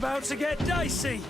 about to get dicey.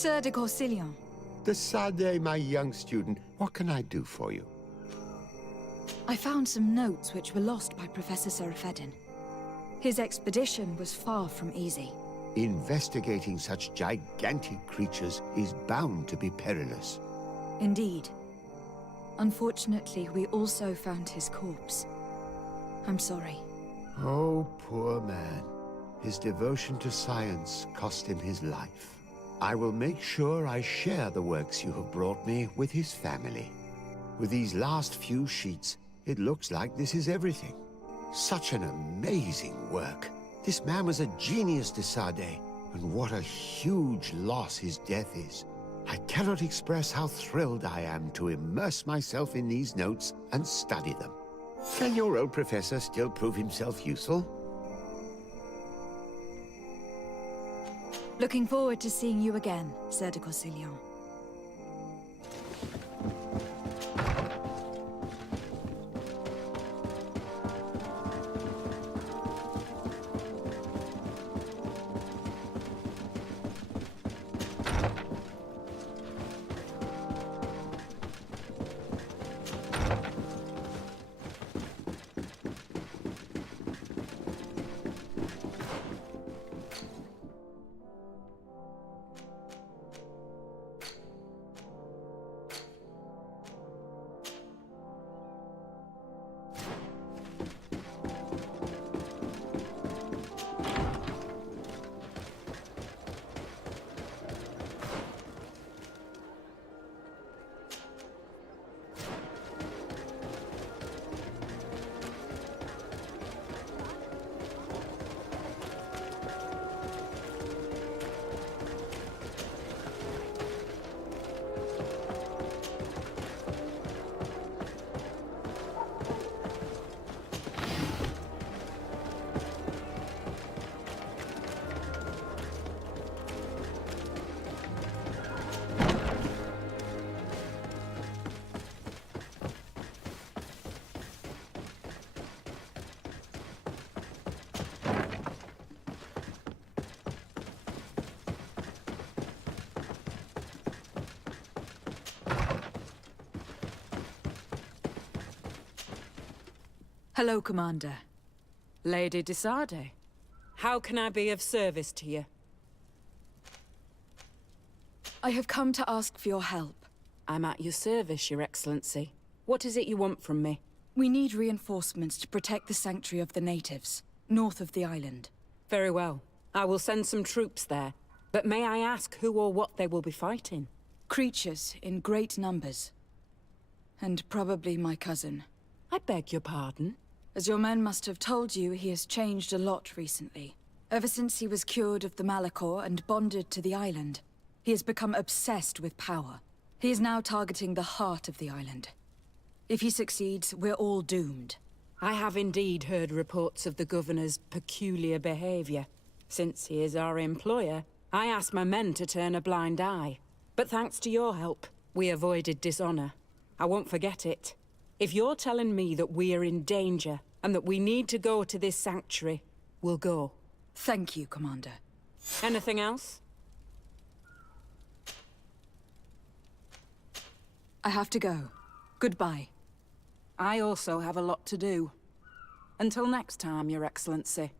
Sir de Corsilion. De Sade, my young student, what can I do for you? I found some notes which were lost by Professor Serafedin. His expedition was far from easy. Investigating such gigantic creatures is bound to be perilous. Indeed. Unfortunately, we also found his corpse. I'm sorry. Oh, poor man. His devotion to science cost him his life. I will make sure I share the works you have brought me with his family. With these last few sheets, it looks like this is everything. Such an amazing work. This man was a genius, de Sade, and what a huge loss his death is. I cannot express how thrilled I am to immerse myself in these notes and study them. Can your old professor still prove himself useful? Looking forward to seeing you again, Sir de Corsilion. Hello, Commander. Lady de Sade, how can I be of service to you? I have come to ask for your help. I'm at your service, Your Excellency. What is it you want from me? We need reinforcements to protect the sanctuary of the natives, north of the island. Very well. I will send some troops there. But may I ask who or what they will be fighting? Creatures in great numbers. And probably my cousin. I beg your pardon? As your men must have told you, he has changed a lot recently. Ever since he was cured of the Malachor and bonded to the island, he has become obsessed with power. He is now targeting the heart of the island. If he succeeds, we're all doomed. I have indeed heard reports of the Governor's peculiar behavior. Since he is our employer, I asked my men to turn a blind eye. But thanks to your help, we avoided dishonor. I won't forget it. If you're telling me that we are in danger, and that we need to go to this sanctuary, we'll go. Thank you, Commander. Anything else? I have to go. Goodbye. I also have a lot to do. Until next time, Your Excellency.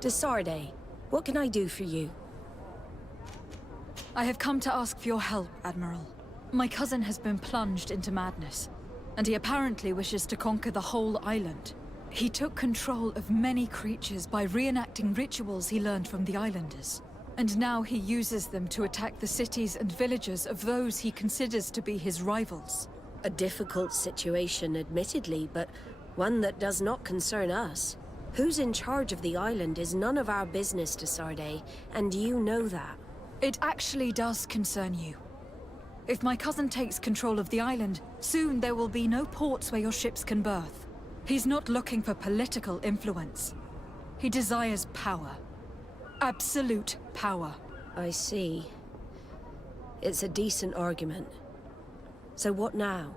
Desarde, what can I do for you? I have come to ask for your help, Admiral. My cousin has been plunged into madness, and he apparently wishes to conquer the whole island. He took control of many creatures by reenacting rituals he learned from the islanders. And now he uses them to attack the cities and villages of those he considers to be his rivals. A difficult situation, admittedly, but one that does not concern us. Who's in charge of the island is none of our business, Desarde, and you know that. It actually does concern you. If my cousin takes control of the island, soon there will be no ports where your ships can berth. He's not looking for political influence. He desires power. Absolute power. I see. It's a decent argument. So what now?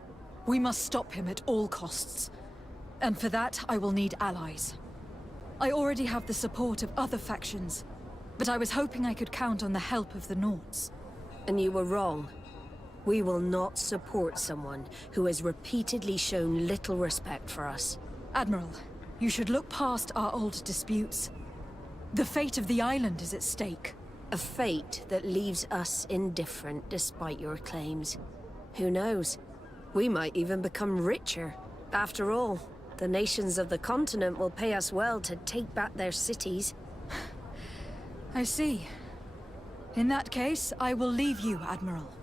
We must stop him at all costs. And for that, I will need allies. I already have the support of other factions, but I was hoping I could count on the help of the Nords. And you were wrong. We will not support someone who has repeatedly shown little respect for us. Admiral, you should look past our old disputes. The fate of the island is at stake. A fate that leaves us indifferent despite your claims. Who knows? We might even become richer. After all, the nations of the continent will pay us well to take back their cities. I see. In that case, I will leave you, Admiral.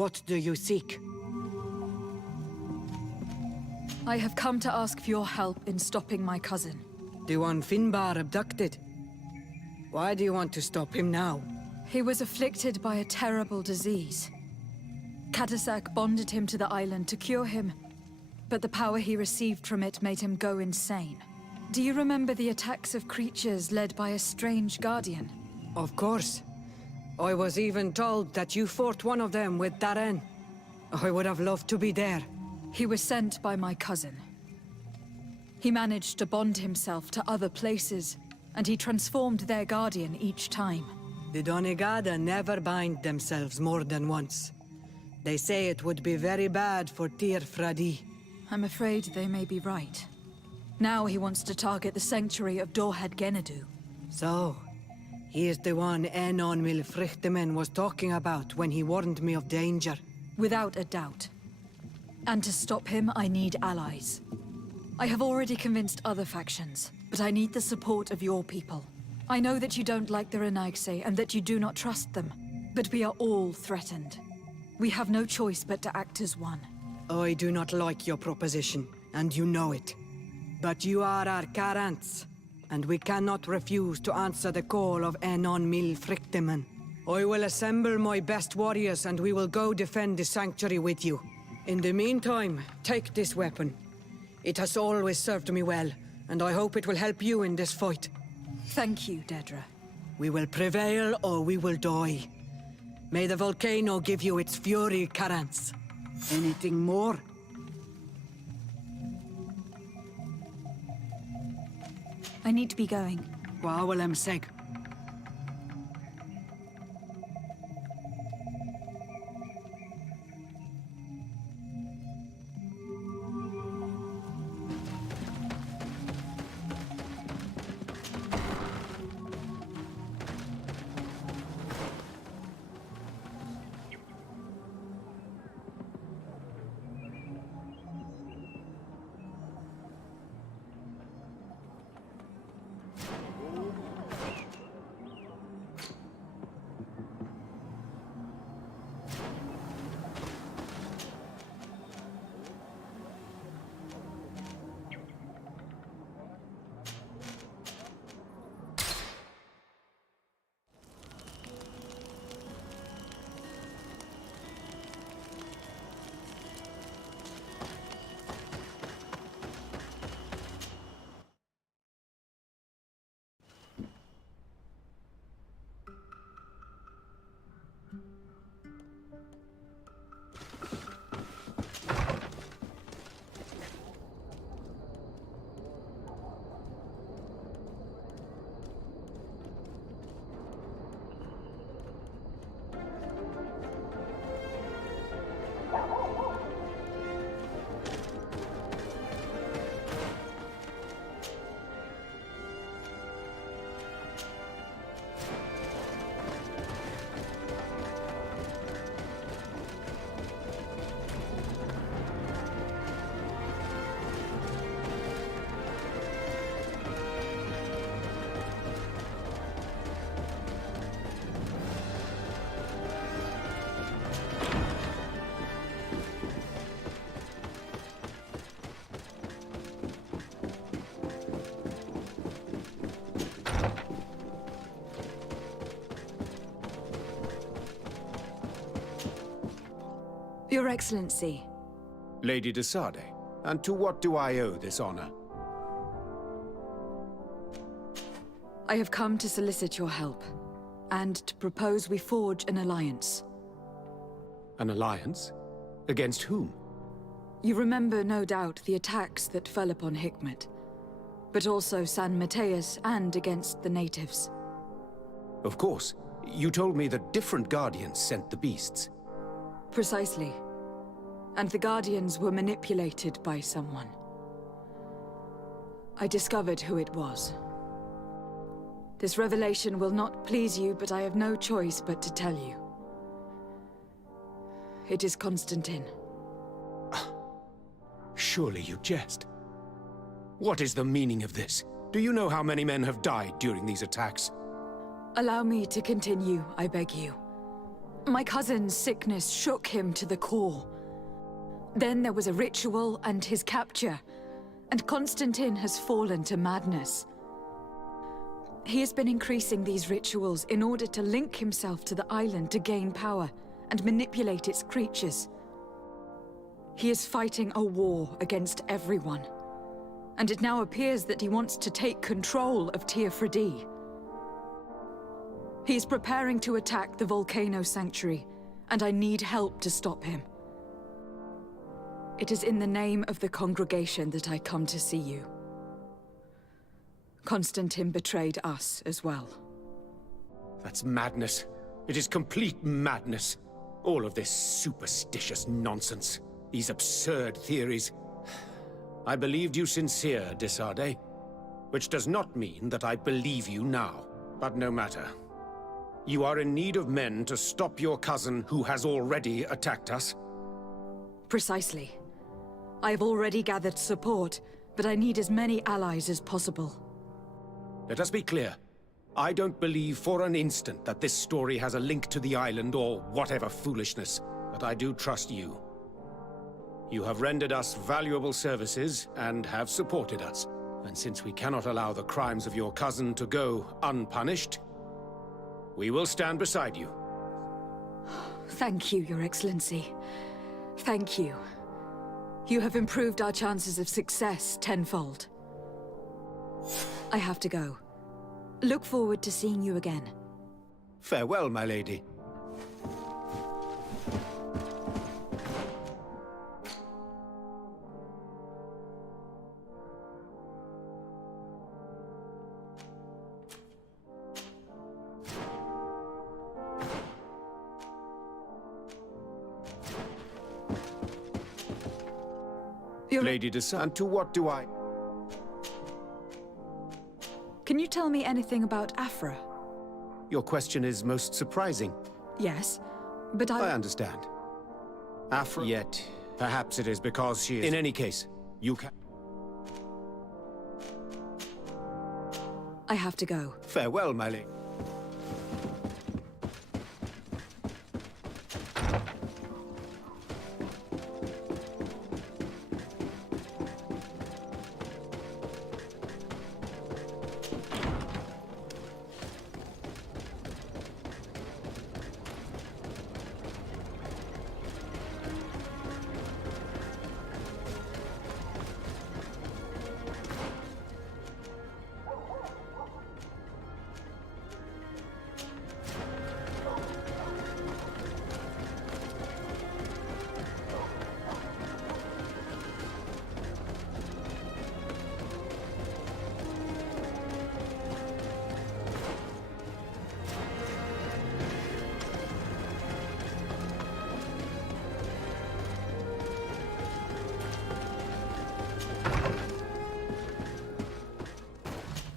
What do you seek? I have come to ask for your help in stopping my cousin. The one Finbar abducted? Why do you want to stop him now? He was afflicted by a terrible disease. Katasak bonded him to the island to cure him, but the power he received from it made him go insane. Do you remember the attacks of creatures led by a strange guardian? Of course. I was even told that you fought one of them with Darren. I would have loved to be there. He was sent by my cousin. He managed to bond himself to other places, and he transformed their guardian each time. The Donegada never bind themselves more than once. They say it would be very bad for Tyr Fradi. I'm afraid they may be right. Now he wants to target the sanctuary of Dorhead Genadu. So, he is the one Enon Milfrichtemen was talking about when he warned me of danger. Without a doubt. And to stop him, I need allies. I have already convinced other factions, but I need the support of your people. I know that you don't like the Renaigse and that you do not trust them, but we are all threatened. We have no choice but to act as one. I do not like your proposition, and you know it. But you are our Karants, and we cannot refuse to answer the call of Enon Milfrichtemen. I will assemble my best warriors and we will go defend the sanctuary with you. In the meantime, take this weapon. It has always served me well, and I hope it will help you in this fight. Thank you, Dedra. We will prevail or we will die. May the volcano give you its fury, Karants. Anything more? I need to be going. Wawalem Seg. Your Excellency. Lady de Sade, and to what do I owe this honor? I have come to solicit your help, and to propose we forge an alliance. An alliance? Against whom? You remember, no doubt, the attacks that fell upon Hikmet, but also San Mateus and against the natives. Of course. You told me that different guardians sent the beasts. Precisely. And the Guardians were manipulated by someone. I discovered who it was. This revelation will not please you, but I have no choice but to tell you. It is Constantine. Surely you jest. What is the meaning of this? Do you know how many men have died during these attacks? Allow me to continue, I beg you. My cousin's sickness shook him to the core. Then there was a ritual and his capture, and Constantine has fallen to madness. He has been increasing these rituals in order to link himself to the island to gain power and manipulate its creatures. He is fighting a war against everyone, and it now appears that he wants to take control of Teofridi. He is preparing to attack the volcano sanctuary, and I need help to stop him. It is in the name of the congregation that I come to see you. Constantine betrayed us as well. That's madness. It is complete madness. All of this superstitious nonsense. These absurd theories. I believed you sincere, Desade. Which does not mean that I believe you now. But no matter. You are in need of men to stop your cousin who has already attacked us? Precisely. I have already gathered support, but I need as many allies as possible. Let us be clear. I don't believe for an instant that this story has a link to the island or whatever foolishness, but I do trust you. You have rendered us valuable services and have supported us. And since we cannot allow the crimes of your cousin to go unpunished, we will stand beside you. Thank you, Your Excellency. Thank you. You have improved our chances of success tenfold. I have to go. Look forward to seeing you again. Farewell, my lady. Lady Descent, to what do I... Can you tell me anything about Afra? Your question is most surprising. Yes, but I understand. Afra... Yet, perhaps it is because she is... In any case, you can... I have to go. Farewell, my lady.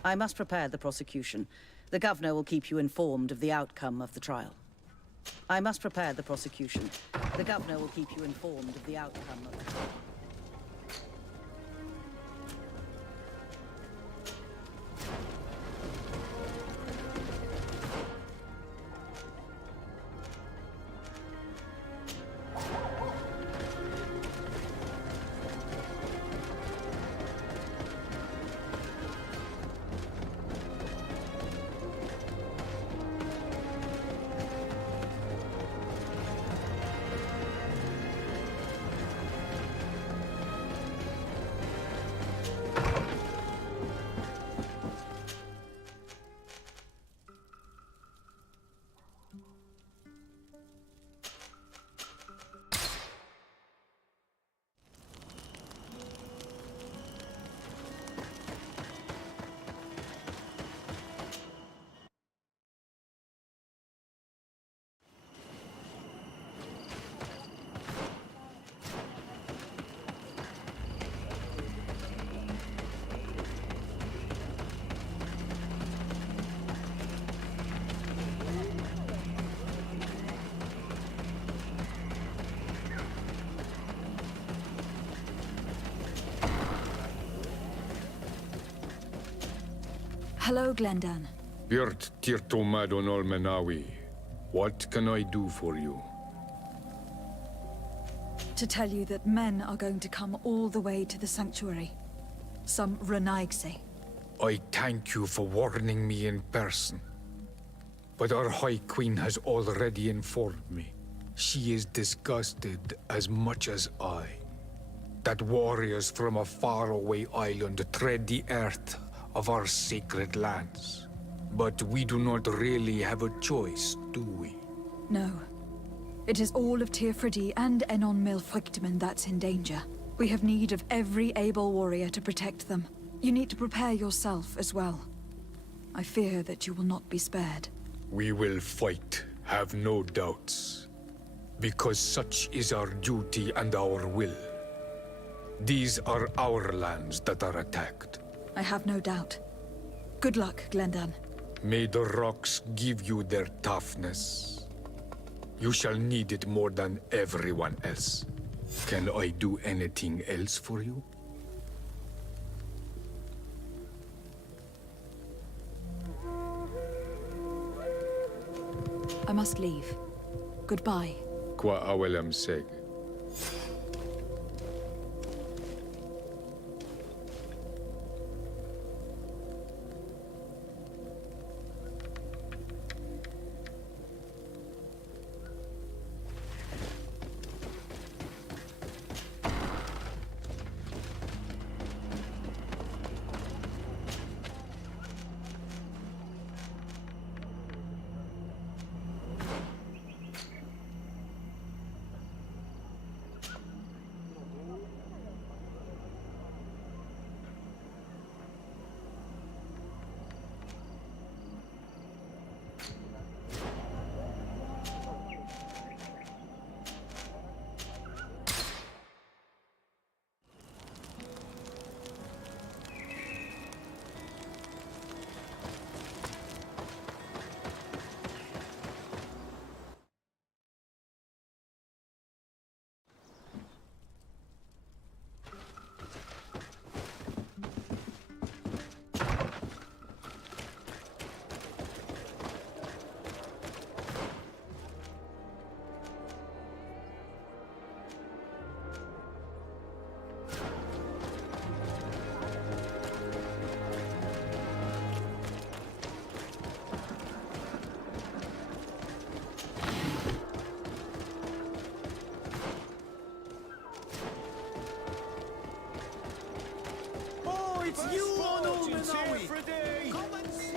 I must prepare the prosecution. The governor will keep you informed of the outcome of the trial. I must prepare the prosecution. The governor will keep you informed of the outcome of the trial. Hello, Glendan. Birt tirto madon olmenawi. What can I do for you? To tell you that men are going to come all the way to the sanctuary. Some Renaigse. I thank you for warning me in person. But our High Queen has already informed me. She is disgusted as much as I. That warriors from a faraway island tread the earth of our sacred lands. But we do not really have a choice, do we? No. It is all of Teofridi and Enon Milfrictimen that's in danger. We have need of every able warrior to protect them. You need to prepare yourself as well. I fear that you will not be spared. We will fight, have no doubts. Because such is our duty and our will. These are our lands that are attacked. I have no doubt. Good luck, Glendan. May the rocks give you their toughness. You shall need it more than everyone else. Can I do anything else for you? I must leave. Goodbye. Qua awelam seg. It's you on all the night! Come and see!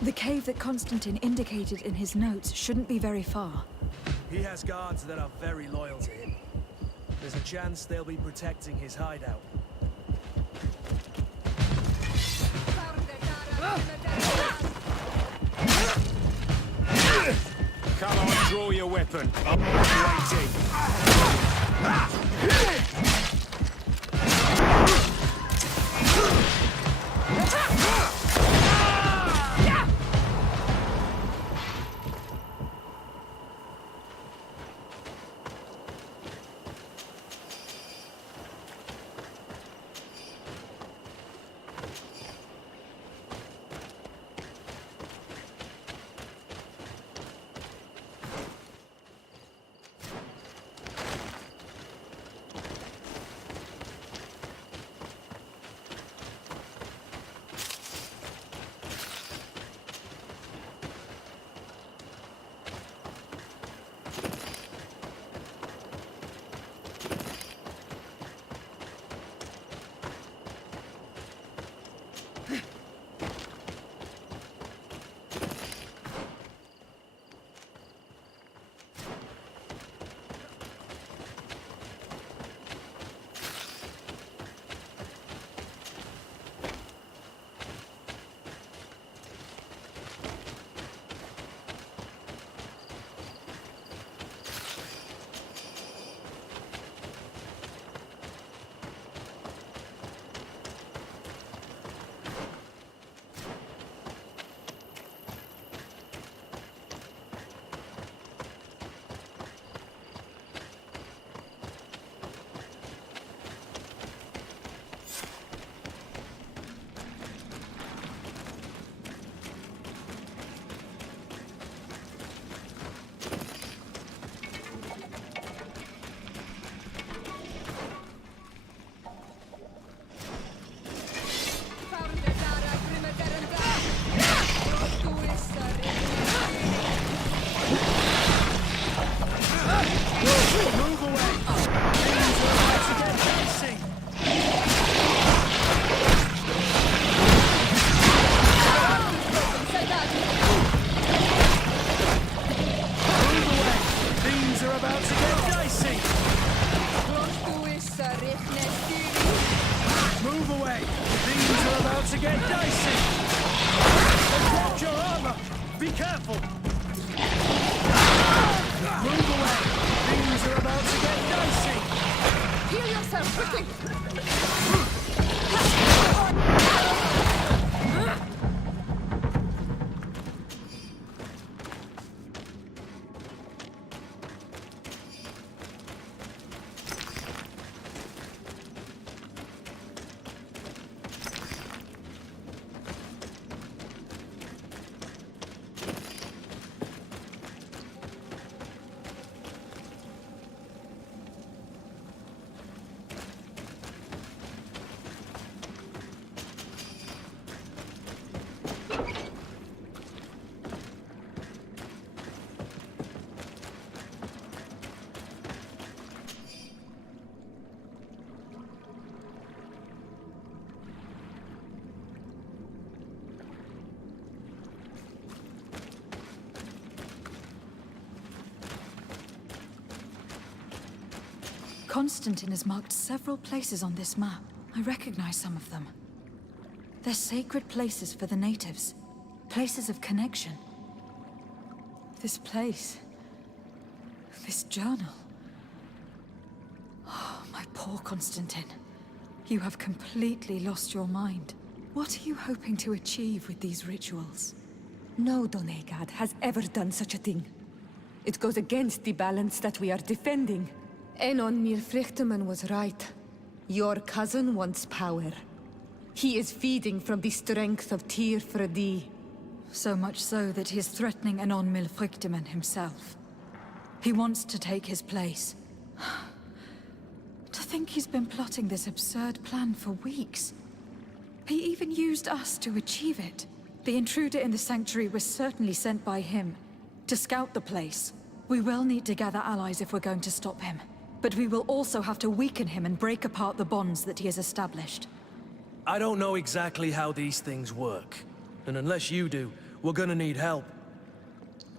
The cave that Constantine indicated in his notes shouldn't be very far. He has guards that are very loyal to him. There's a chance they'll be protecting his hideout. Come on, draw your weapon. I'm waiting. careful! Move away! Things are about to get dicey! Heal yourself, quickly! Constantine has marked several places on this map. I recognize some of them. They're sacred places for the natives. Places of connection. This place. This journal. Oh, my poor Constantine. You have completely lost your mind. What are you hoping to achieve with these rituals? No Donegad has ever done such a thing. It goes against the balance that we are defending. Enon Mirfrichteman was right. Your cousin wants power. He is feeding from the strength of Tyr Fredi. So much so that he is threatening Enon Milfrichteman himself. He wants to take his place. To think he's been plotting this absurd plan for weeks. He even used us to achieve it. The intruder in the sanctuary was certainly sent by him to scout the place. We will need to gather allies if we're going to stop him. But we will also have to weaken him and break apart the bonds that he has established. I don't know exactly how these things work. And unless you do, we're gonna need help.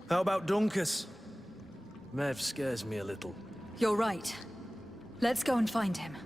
How about Dunkus? Mev scares me a little. You're right. Let's go and find him.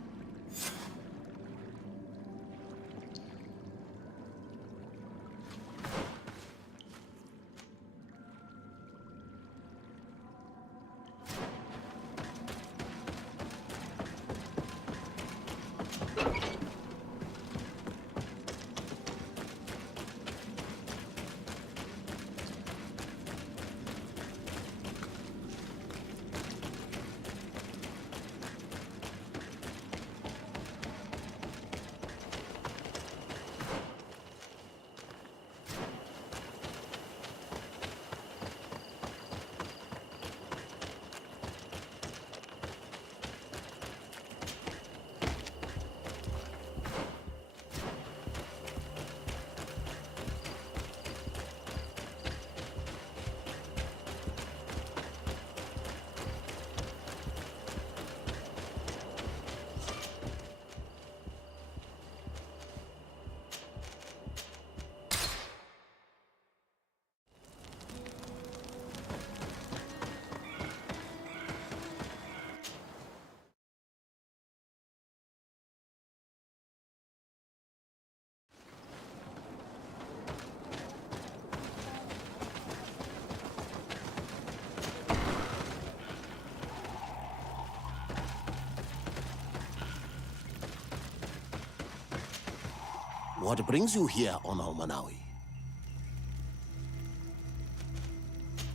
What brings you here on Almanawi?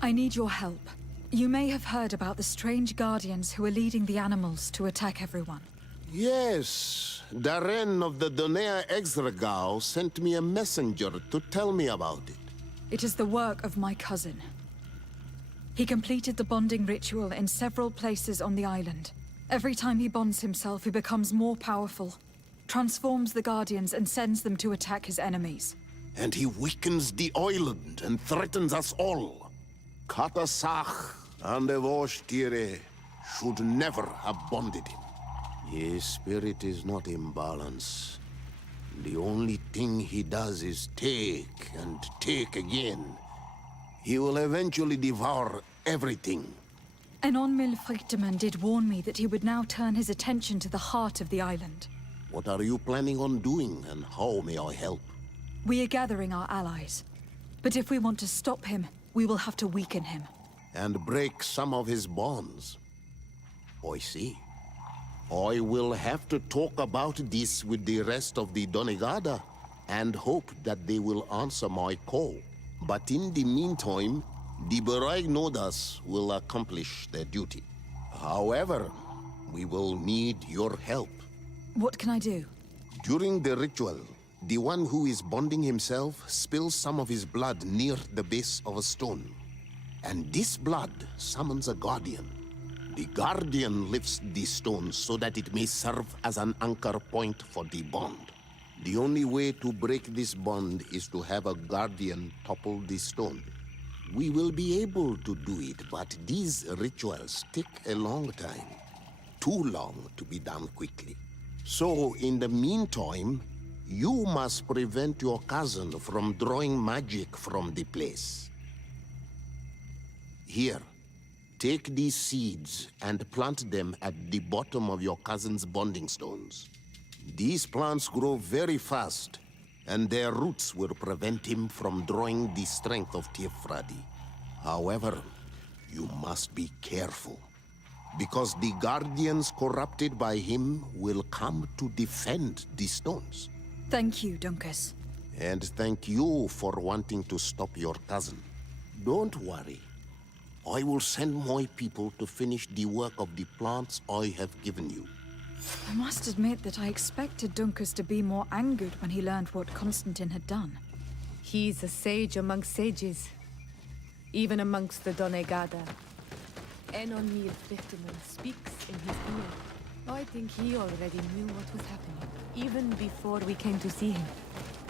I need your help. You may have heard about the strange guardians who are leading the animals to attack everyone. Yes, Darren of the Donea Exregao sent me a messenger to tell me about it. It is the work of my cousin. He completed the bonding ritual in several places on the island. Every time he bonds himself, he becomes more powerful, transforms the Guardians and sends them to attack his enemies. And he weakens the island and threatens us all. Katasach and Evosh should never have bonded him. His spirit is not in balance. The only thing he does is take and take again. He will eventually devour everything. Enon Milfrichteman did warn me that he would now turn his attention to the heart of the island. What are you planning on doing, and how may I help? We are gathering our allies. But if we want to stop him, We will have to weaken him. And break some of his bonds. I see. I will have to talk about this with the rest of the Donegada, and hope that they will answer my call. But in the meantime, the Nodas will accomplish their duty. However, we will need your help. What can I do? During the ritual, the one who is bonding himself spills some of his blood near the base of a stone. And this blood summons a guardian. The guardian lifts the stone so that it may serve as an anchor point for the bond. The only way to break this bond is to have a guardian topple the stone. We will be able to do it, but these rituals take a long time. Too long to be done quickly. So, in the meantime, you must prevent your cousin from drawing magic from the place. Here, take these seeds and plant them at the bottom of your cousin's bonding stones. These plants grow very fast, and their roots will prevent him from drawing the strength of Tifradi. However, you must be careful, because the guardians corrupted by him will come to defend the stones. Thank you, Dunkus. And thank you for wanting to stop your cousin. Don't worry. I will send my people to finish the work of the plants I have given you. I must admit that I expected Dunkus to be more angered when he learned what Constantine had done. He's a sage amongst sages, even amongst the Donegada. Enon Mir Frichtemann speaks in his ear. I think he already knew what was happening, even before we came to see him.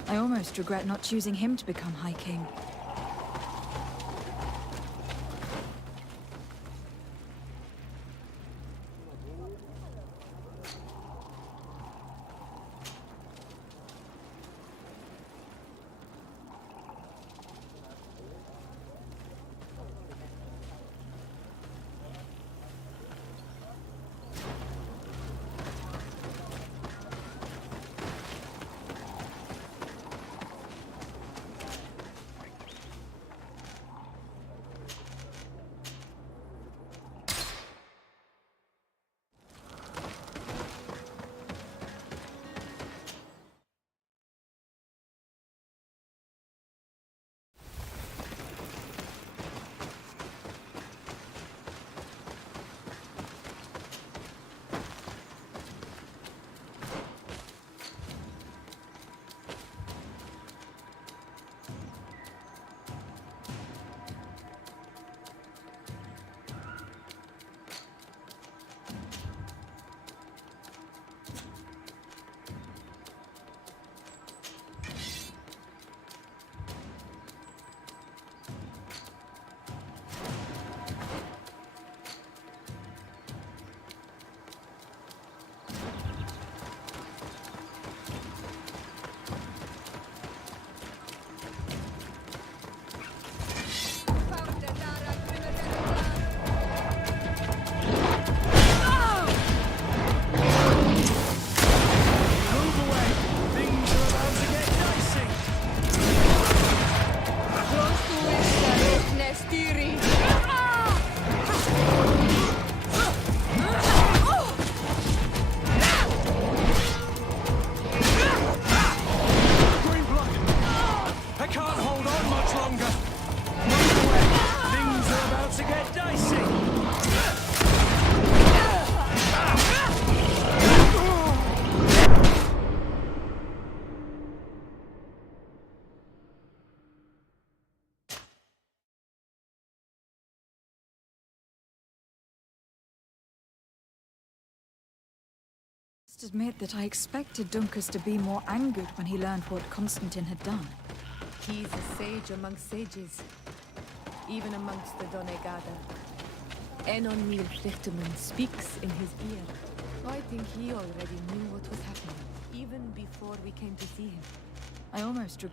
I almost regret not choosing him to become High King. I must admit that I expected Dunkus to be more angered when he learned what Constantine had done. He's a sage amongst sages, even amongst the Donegada. Enon Mir Frichtemann speaks in his ear. I think he already knew what was happening, even before we came to see him. I almost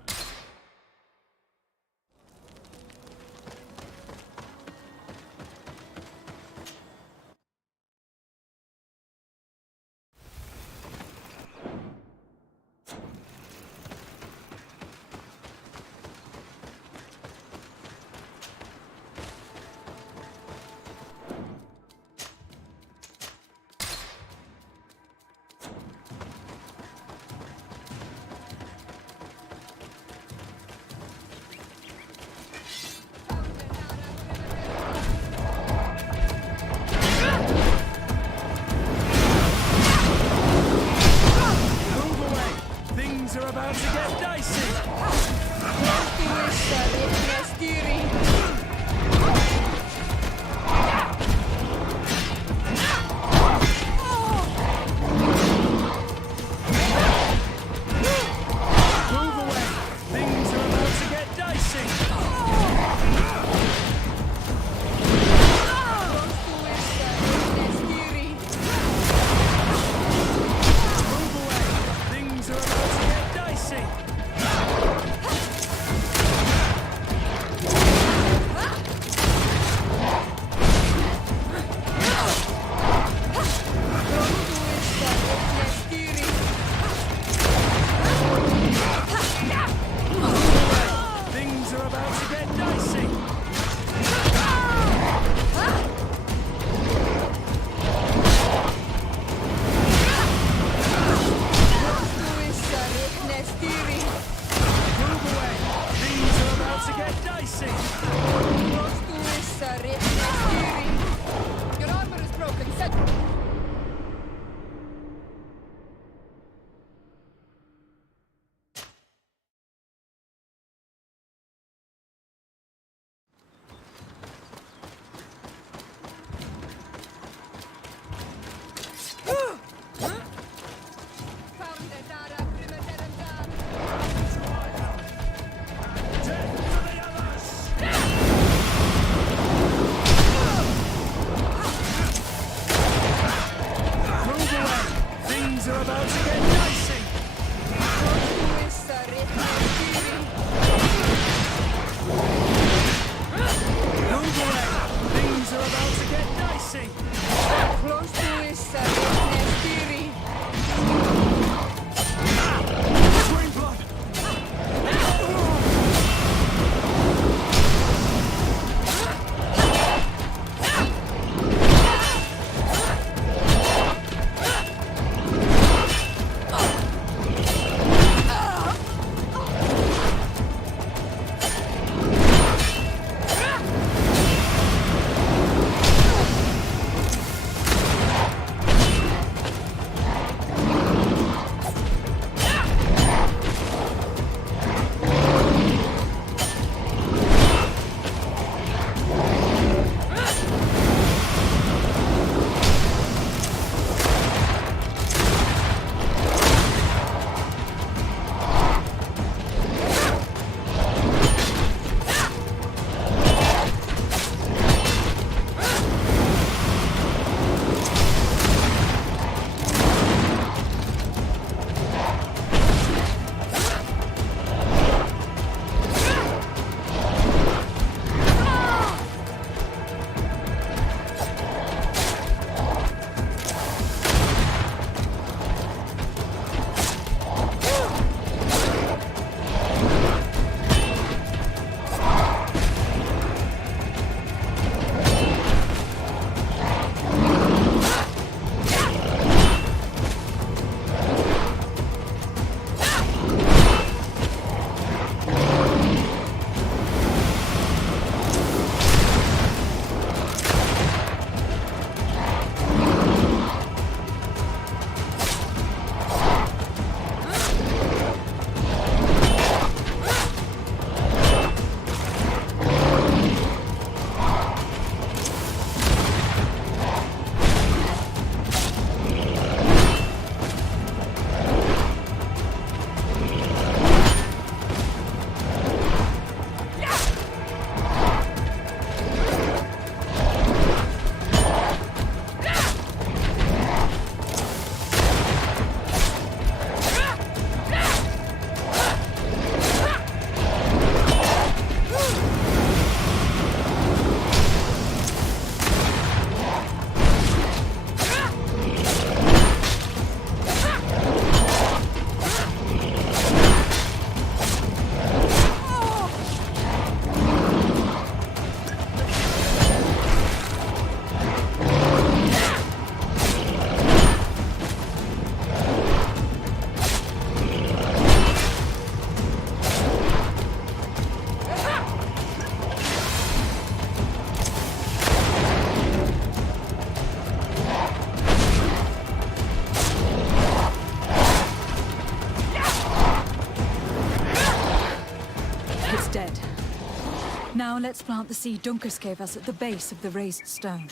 Now let's plant the seed Dunkus gave us at the base of the raised stone.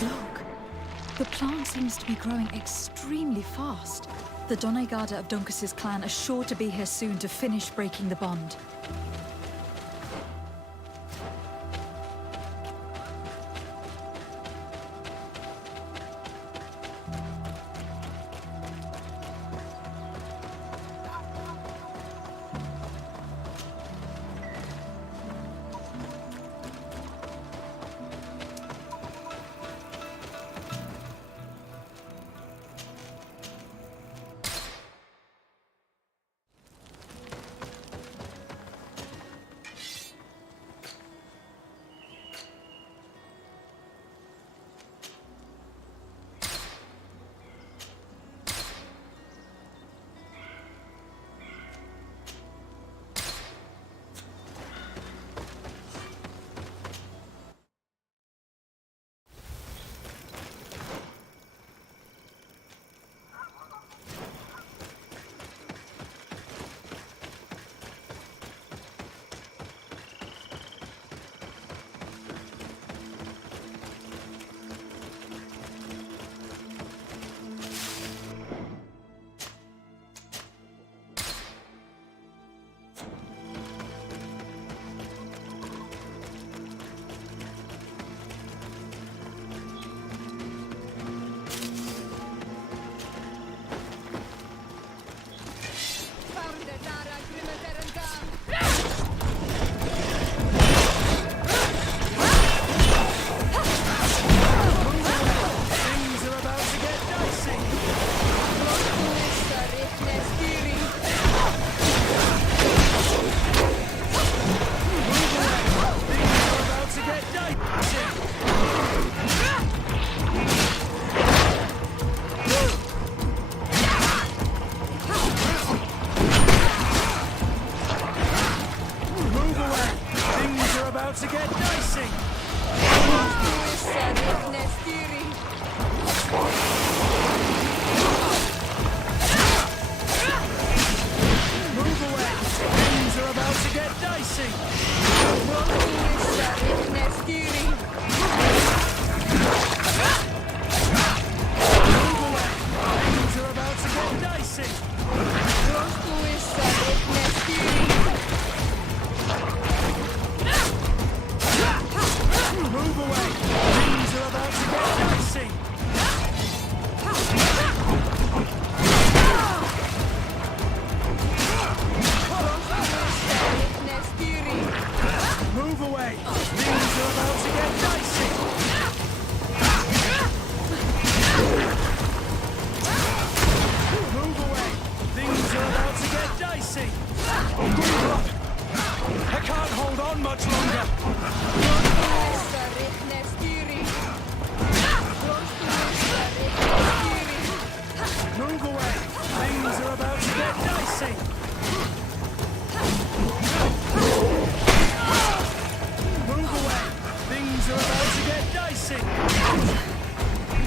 Look, the plant seems to be growing extremely fast. The Doneigada of Dunkus's clan are sure to be here soon to finish breaking the bond.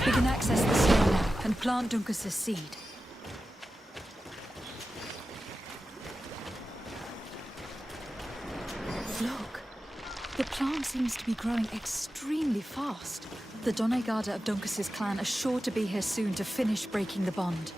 We can access the stone now and plant Dunkus's seed. Look, the plant seems to be growing extremely fast. The Doneigada of Dunkus's clan are sure to be here soon to finish breaking the bond.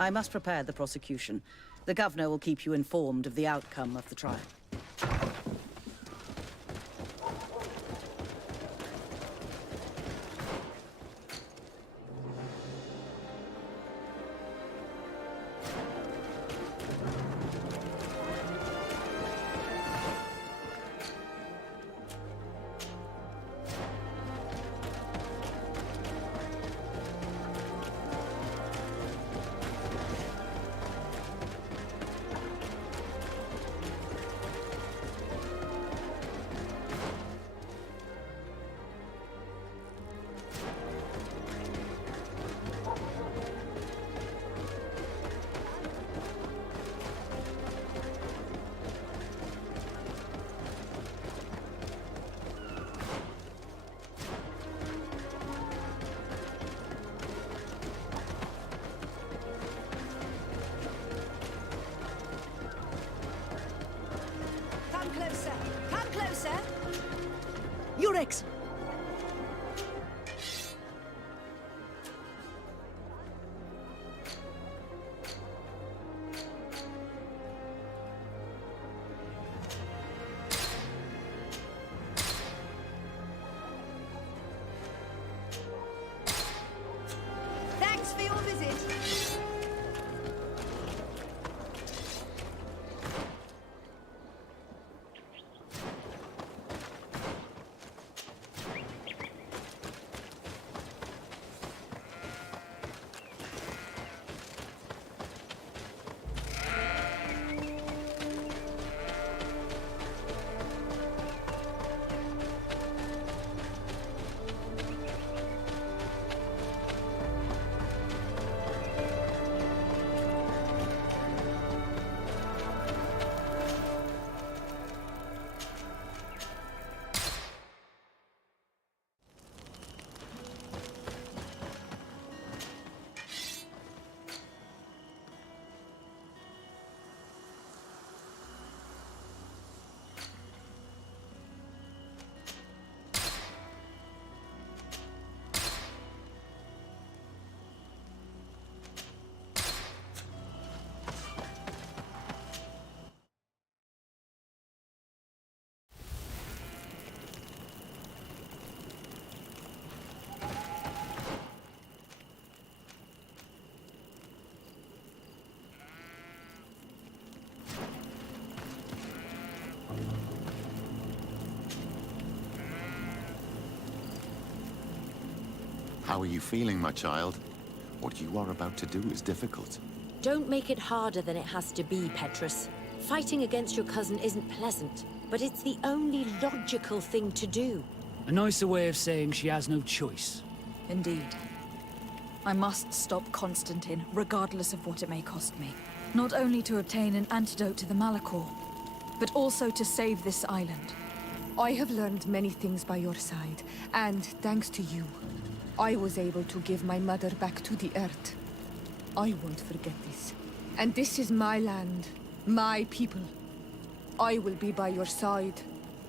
I must prepare the prosecution. The governor will keep you informed of the outcome of the trial. Come closer! Come closer! Your Excellency! Thanks for your visit. How are you feeling, my child? What you are about to do is difficult. Don't make it harder than it has to be, Petrus. Fighting against your cousin isn't pleasant, but it's the only logical thing to do. A nicer way of saying she has no choice. Indeed. I must stop Constantine, regardless of what it may cost me. Not only to obtain an antidote to the Malachor, but also to save this island. I have learned many things by your side, and thanks to you, I was able to give my mother back to the earth. I won't forget this. And this is my land, my people. I will be by your side.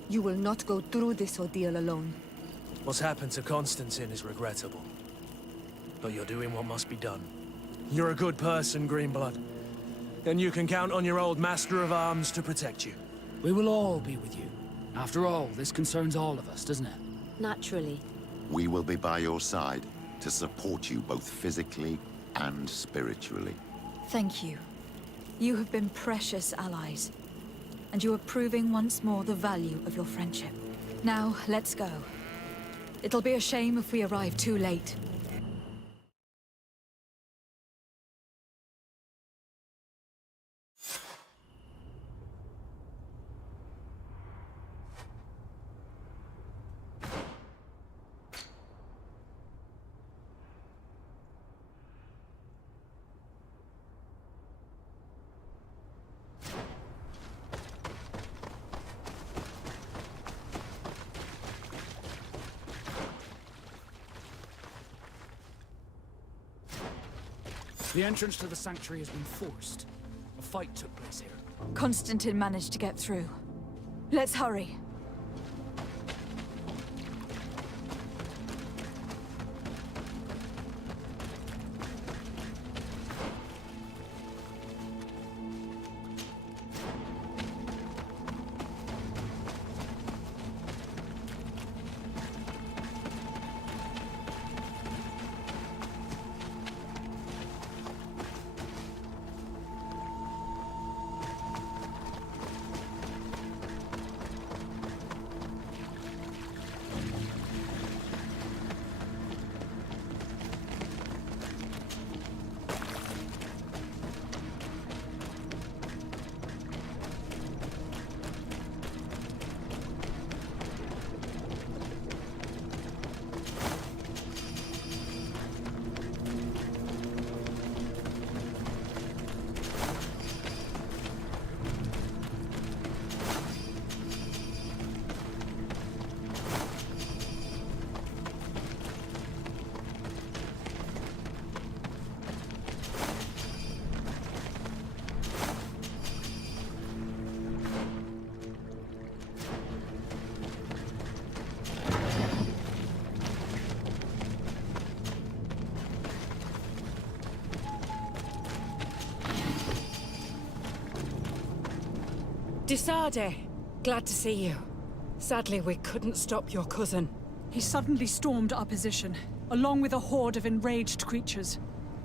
You will not go through this ordeal alone. What's happened to Constantine is regrettable. But you're doing what must be done. You're a good person, Greenblood. And you can count on your old master of arms to protect you. We will all be with you. After all, this concerns all of us, doesn't it? Naturally. We will be by your side to support you both physically and spiritually. Thank you. You have been precious allies. And you are proving once more the value of your friendship. Now, let's go. It'll be a shame if we arrive too late. The entrance to the sanctuary has been forced. A fight took place here. Constantine managed to get through. Let's hurry. Disade, glad to see you. Sadly, we couldn't stop your cousin. He suddenly stormed our position, along with a horde of enraged creatures.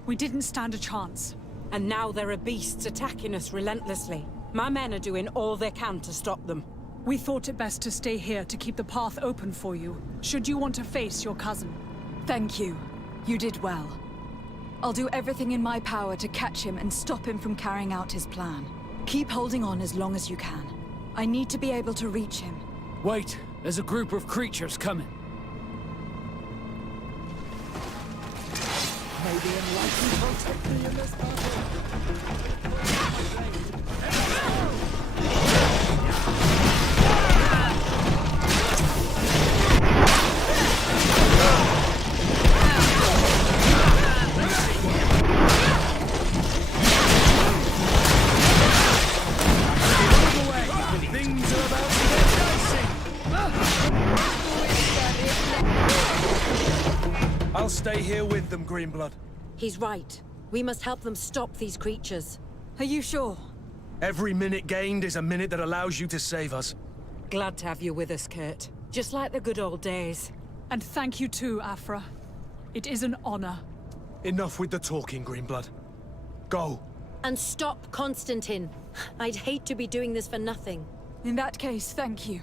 We didn't stand a chance. And now there are beasts attacking us relentlessly. My men are doing all they can to stop them. We thought it best to stay here to keep the path open for you, should you want to face your cousin. Thank you. You did well. I'll do everything in my power to catch him and stop him from carrying out his plan. Keep holding on as long as you can. I need to be able to reach him. Wait, there's a group of creatures coming. May the enlightened protect me in this battle. Things are about to get dicey. I'll stay here with them, Greenblood. He's right. We must help them stop these creatures. Are you sure? Every minute gained is a minute that allows you to save us. Glad to have you with us, Kurt. Just like the good old days. And thank you too, Afra. It is an honor. Enough with the talking, Greenblood. Go. And stop Constantine. I'd hate to be doing this for nothing. In that case, thank you.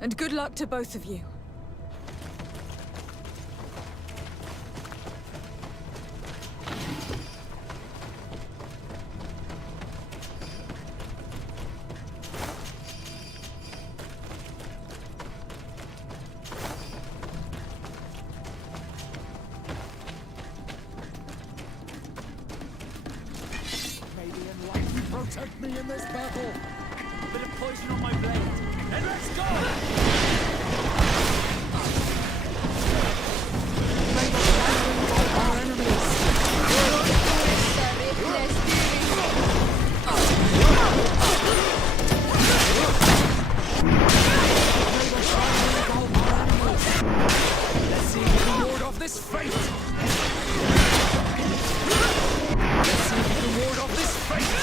And good luck to both of you. Protect me in this battle. A bit of poison on my blade. And let's go! Our enemies. Let's see the ward off this fate. Let's see the ward off this fate.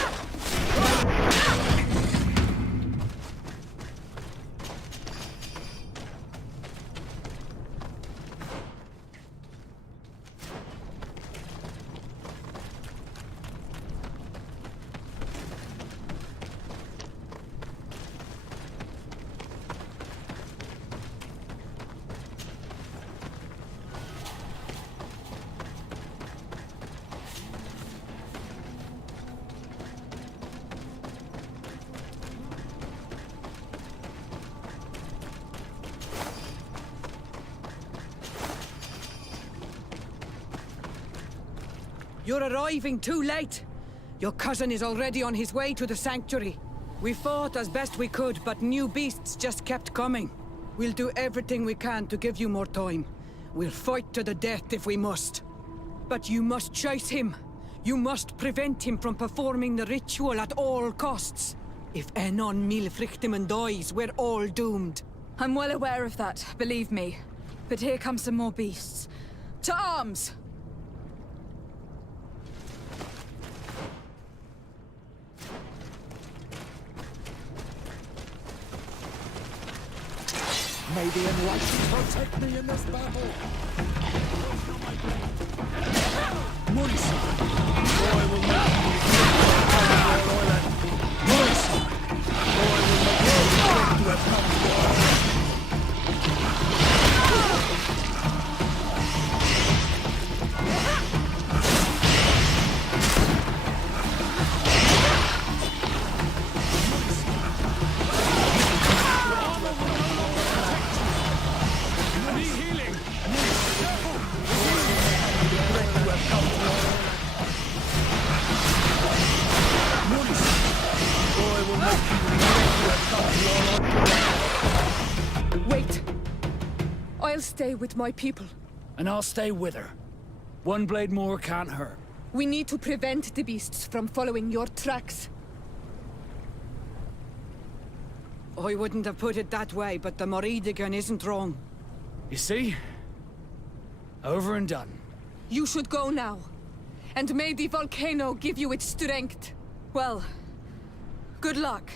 You're arriving too late. Your cousin is already on his way to the sanctuary. We fought as best we could, but new beasts just kept coming. We'll do everything we can to give you more time. We'll fight to the death if we must. But you must chase him. You must prevent him from performing the ritual at all costs. If Enon Milfrichtemann dies, we're all doomed. I'm well aware of that, believe me. But here come some more beasts. To arms! May the enlightened protect me in this battle. Moisa! Boy will not Moisa! Boy will not to have come to war. Wait. I'll stay with my people. And I'll stay with her. One blade more can't hurt. We need to prevent the beasts from following your tracks. I wouldn't have put it that way, but the Moridigan isn't wrong. You see? Over and done. You should go now. And may the volcano give you its strength. Well, good luck.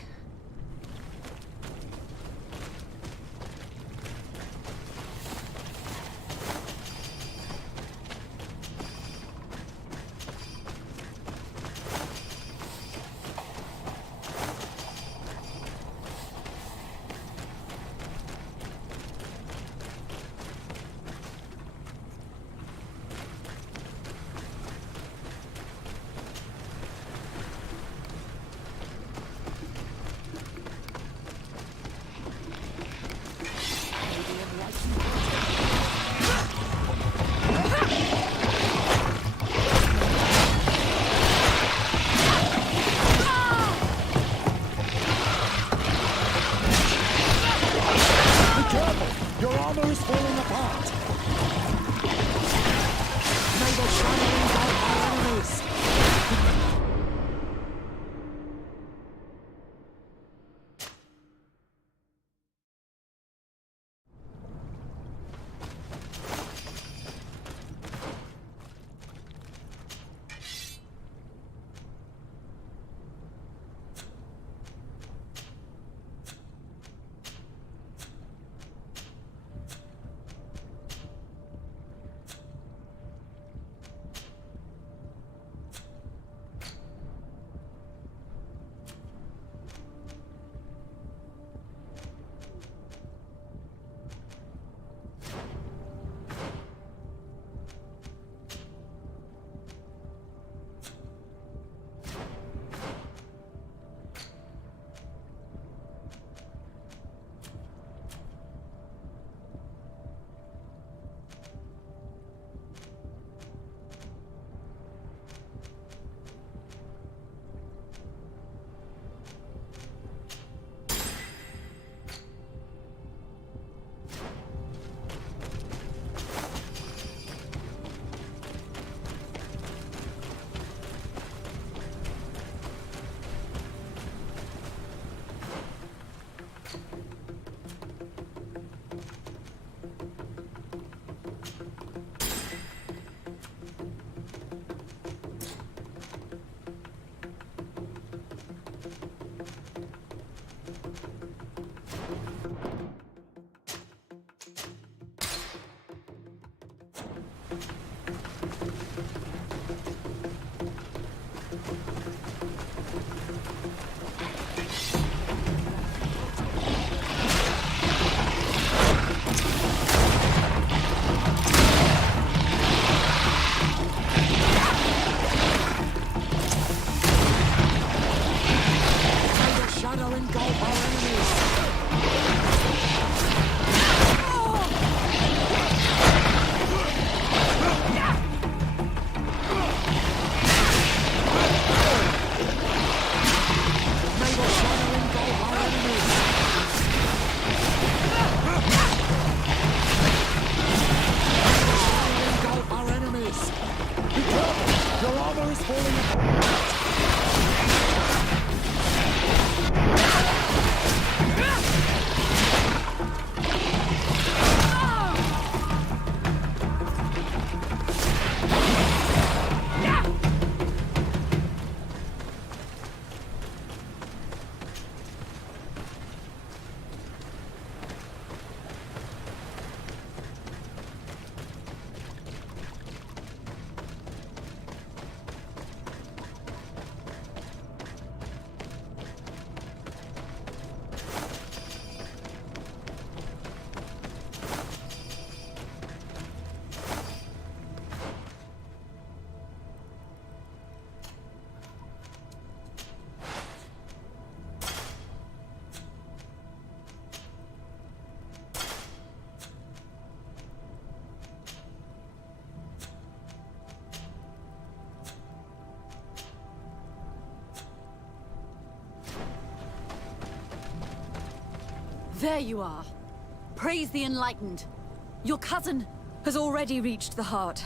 armor is falling apart! There you are. Praise the Enlightened. Your cousin has already reached the heart.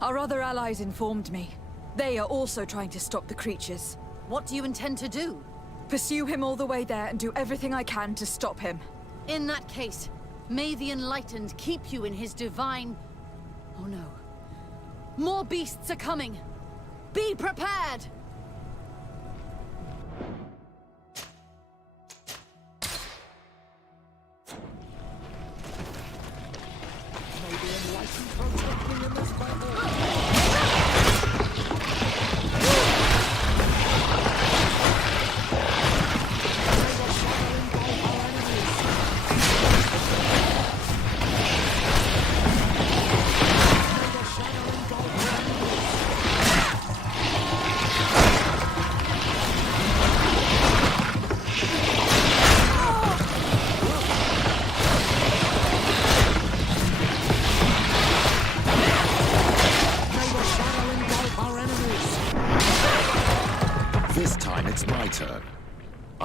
Our other allies informed me. They are also trying to stop the creatures. What do you intend to do? Pursue him all the way there and do everything I can to stop him. In that case, may the Enlightened keep you in his divine... Oh no. More beasts are coming! Be prepared!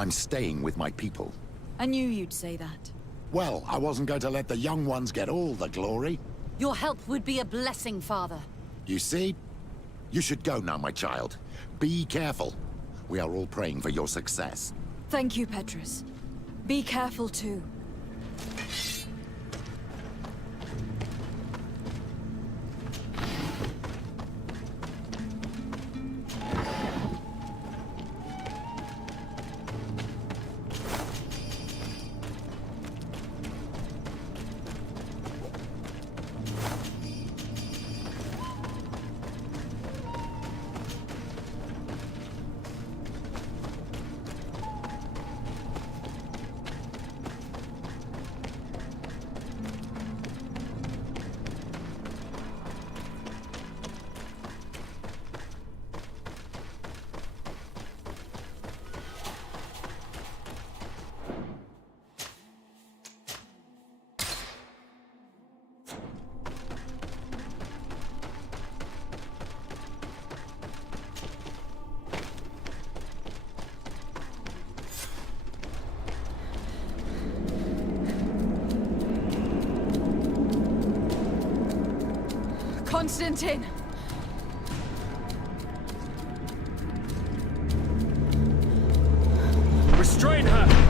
I'm staying with my people. I knew you'd say that. Well, I wasn't going to let the young ones get all the glory. Your help would be a blessing, Father. You see? You should go now, my child. Be careful. We are all praying for your success. Thank you, Petrus. Be careful too. Constantine! Restrain her!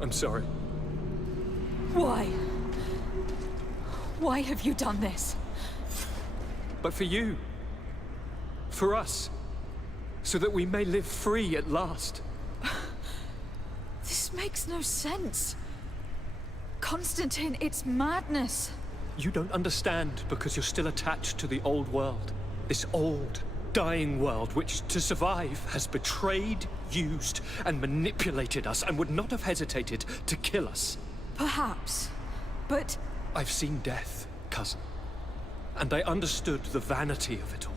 I'm sorry. Why? Why have you done this? But for you. For us. So that we may live free at last. This makes no sense. Constantine, it's madness. You don't understand because you're still attached to the old world. This old, dying world which, to survive, has betrayed, used, and manipulated us and would not have hesitated to kill us. Perhaps, but... I've seen death, cousin. And I understood the vanity of it all.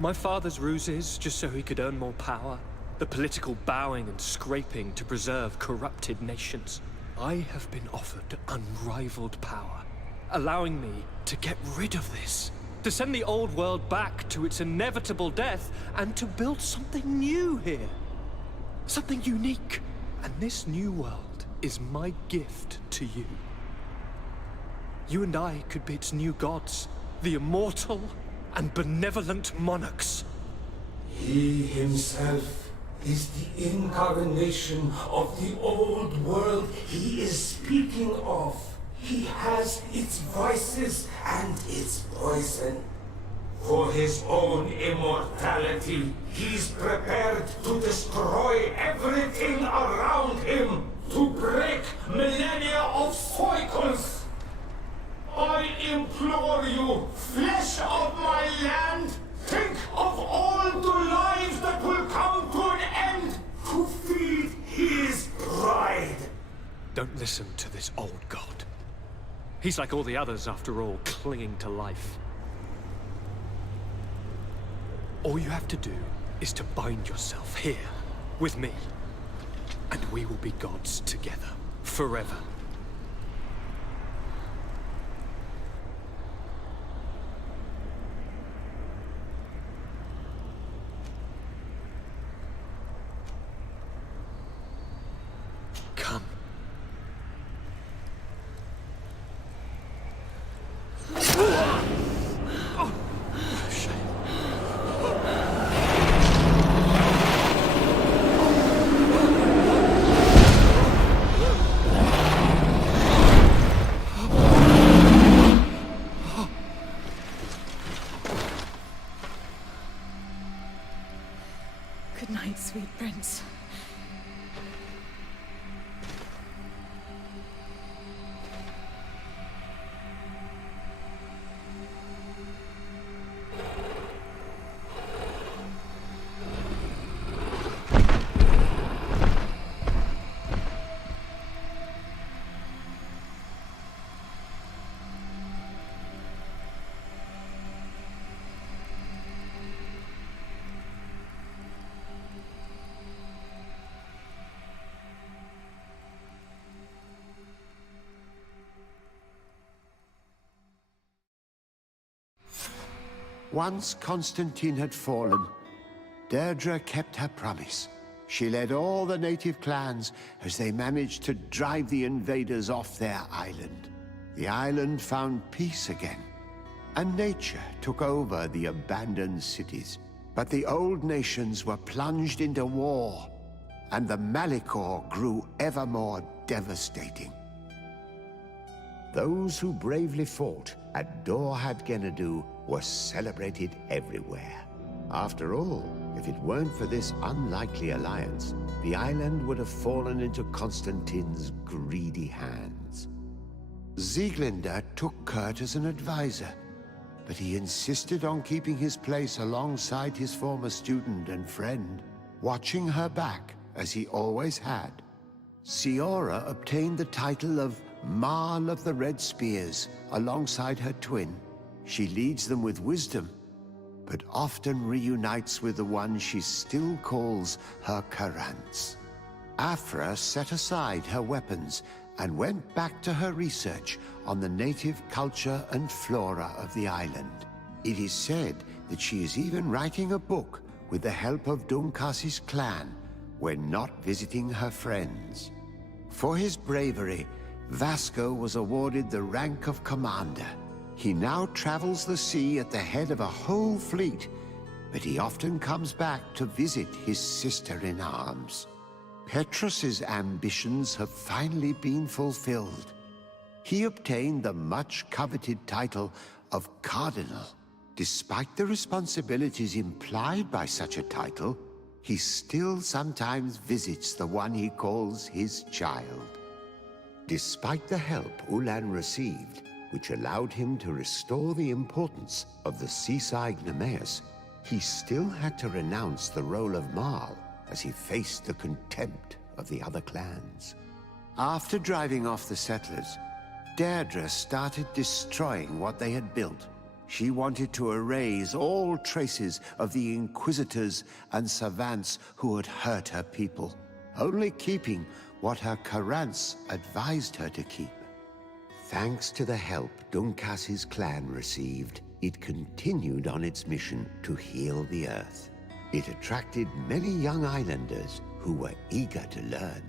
My father's ruses just so he could earn more power. The political bowing and scraping to preserve corrupted nations. I have been offered unrivaled power, allowing me to get rid of this. To send the old world back to its inevitable death and to build something new here. Something unique. And this new world is my gift to you. You and I could be its new gods, the immortal and benevolent monarchs. He himself is the incarnation of the old world he is speaking of. He has its vices and its poison. For his own immortality, he's prepared to destroy everything around him, to break millennia of cycles. I implore you, flesh of my land, think of all the lives that will come to an end to feed his pride. Don't listen to this old god. He's like all the others, after all, clinging to life. All you have to do is to bind yourself here, with me. And we will be gods together, forever. Come. Good night, sweet prince. Once Constantine had fallen, Deirdre kept her promise. She led all the native clans as they managed to drive the invaders off their island. The island found peace again, and nature took over the abandoned cities. But the old nations were plunged into war, and the Malicor grew ever more devastating. Those who bravely fought at Dorhad Genadu were celebrated everywhere. After all, if it weren't for this unlikely alliance, the island would have fallen into Constantine's greedy hands. Sieglinde took Kurt as an advisor, but he insisted on keeping his place alongside his former student and friend, watching her back as he always had. Siora obtained the title of Marl of the Red Spears alongside her twin. She leads them with wisdom, but often reunites with the one she still calls her Karants. Afra set aside her weapons and went back to her research on the native culture and flora of the island. It is said that she is even writing a book with the help of Dunkas's clan when not visiting her friends. For his bravery, Vasco was awarded the rank of commander. He now travels the sea at the head of a whole fleet, but he often comes back to visit his sister-in-arms. Petrus's ambitions have finally been fulfilled. He obtained the much-coveted title of Cardinal. Despite the responsibilities implied by such a title, he still sometimes visits the one he calls his child. Despite the help Ulan received, which allowed him to restore the importance of the seaside Nemeus, he still had to renounce the role of Marl as he faced the contempt of the other clans. After driving off the settlers, Deirdre started destroying what they had built. She wanted to erase all traces of the Inquisitors and savants who had hurt her people, only keeping what her Karants advised her to keep. Thanks to the help Dunkas's clan received, it continued on its mission to heal the earth. It attracted many young islanders who were eager to learn.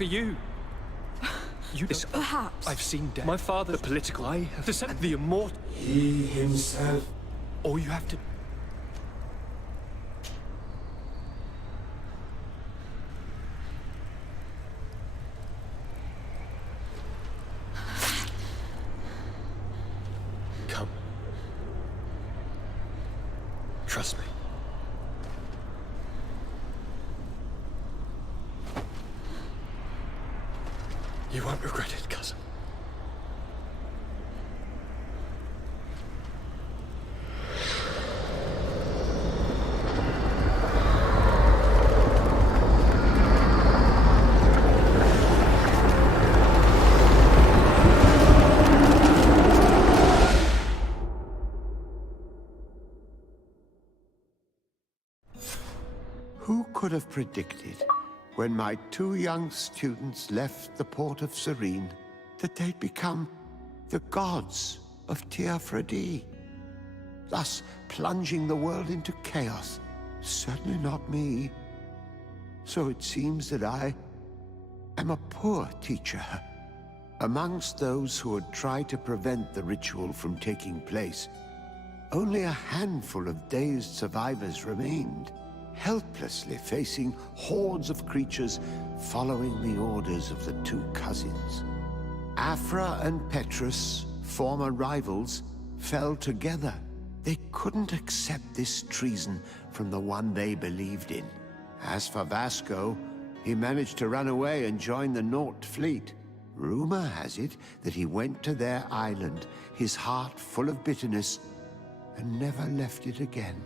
for you. Perhaps. I've seen death. My father, the political, I have descended, the immortal. He himself. All you have to... Come. Trust me. You won't regret it, cousin. Who could have predicted, when my two young students left the port of Serene, that they'd become the gods of Teofredi, thus plunging the world into chaos? Certainly not me. So it seems that I am a poor teacher. Amongst those who had tried to prevent the ritual from taking place, only a handful of dazed survivors remained, helplessly facing hordes of creatures following the orders of the two cousins. Afra and Petrus, former rivals, fell together. They couldn't accept this treason from the one they believed in. As for Vasco, he managed to run away and join the Naut fleet. Rumor has it that he went to their island, his heart full of bitterness, and never left it again.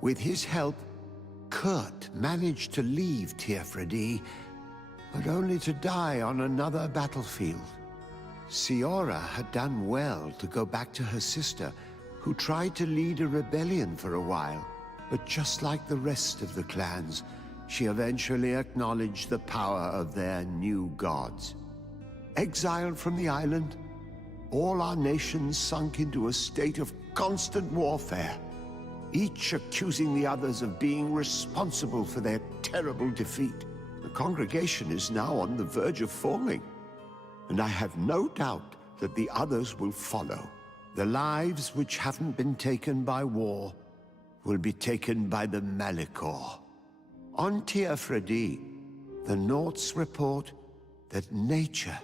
With his help, Kurt managed to leave Teofredi, but only to die on another battlefield. Siora had done well to go back to her sister, who tried to lead a rebellion for a while, but just like the rest of the clans, she eventually acknowledged the power of their new gods. Exiled from the island, all our nations sunk into a state of constant warfare, each accusing the others of being responsible for their terrible defeat. The congregation is now on the verge of falling, and I have no doubt that the others will follow. The lives which haven't been taken by war will be taken by the Malachor. On Teofredi, the Nauts report that nature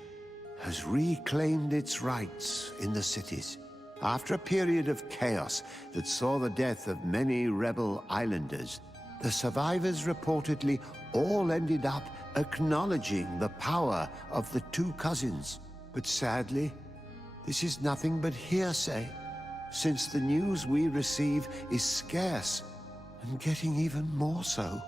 has reclaimed its rights in the cities. After a period of chaos that saw the death of many rebel islanders, the survivors reportedly all ended up acknowledging the power of the two cousins. But sadly, this is nothing but hearsay, since the news we receive is scarce and getting even more so.